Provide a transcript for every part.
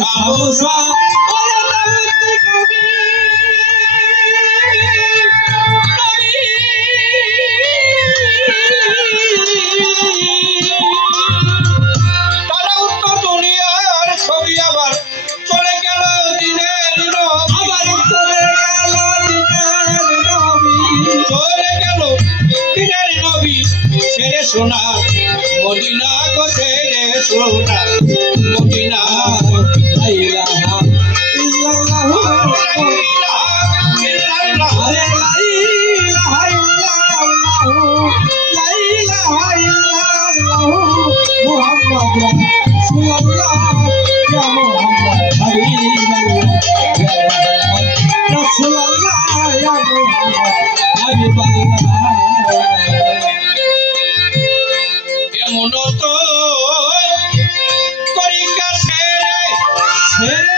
সাহসা ওরে ছবি আবার চলে গেল দিনের আবার চলে গেল দিনের নবী চলে গেল দিনের নবী ছেড়ে শোনা। মদিনা গো ছেড়ে মদিনা ছেড়ে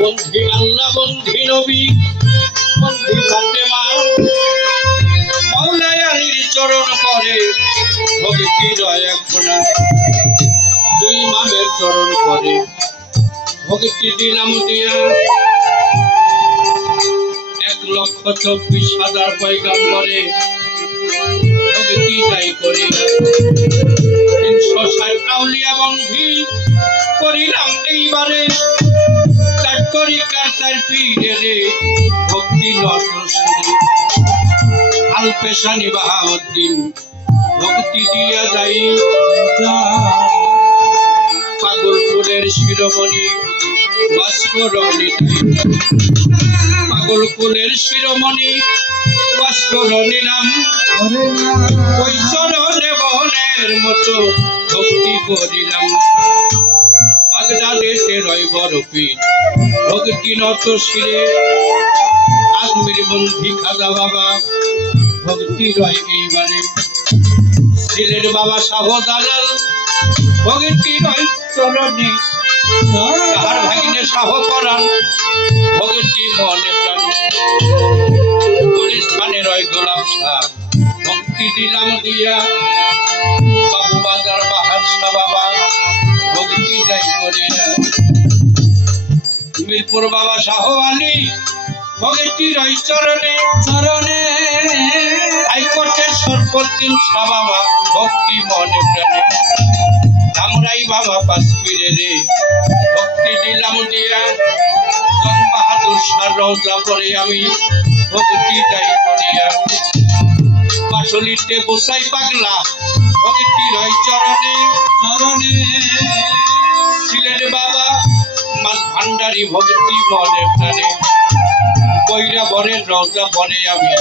বন্ধি আল্লাহ বন্ধি নবী, বন্ধি ফাতেমা। মাওলায় আলীর চরণ করে ভক্তি দয়া কোনা দুই মামের চরণ করে ভক্তি দিলাম দিয়া। এক লক্ষ চব্বিশ হাজার পয়গাম্বরে ভক্তি যাই করি করিলাম এইবারে কাট করি কাটার পীরে রে, ভক্তি নটসরে আল পেশানি বাহাউদ্দিন ভক্তি দিয়া যাই। পাগলপুরের শিরোমণি ভাস্করণী পাগলকুলের শিরোমণি ভাস্করণী নাম। ওই চরণে বনের মতো ভক্তি করিলাম। বাগদাদেশে রয় পীর ভক্তি নত শিরে আজমির বন্ধি খাজা বাবা, ভক্তি রয় এইবারে। সিলেট বাবা শাহ দালাল ভক্তি রয় চরণে তাহার ভাগিনে শাহ করান ভক্তি মনে প্রাণে। গুলিস্তানে রয় গোলাপ শাহ। দিয়া মিরপুর বাবা শাহ আলী ভক্তি রয় চরণে। চরণে হাইকোর্টের সর্বদিন শাহ বাবা ভক্তি মনে প্রাণে। ধামরাই বাবা পাশপিরে রে, ভক্তি দিলাম দিয়া। জন বাহাদুর সার পরে আমি ভক্তি যাই করিয়া পাশলিতে গোসাই পাগলা ভক্তি রয় চরণে। চরণে ছিলেন বাবা মাল ভান্ডারি ভক্তি মনে প্রাণে। বরের রওজা বনে আমি।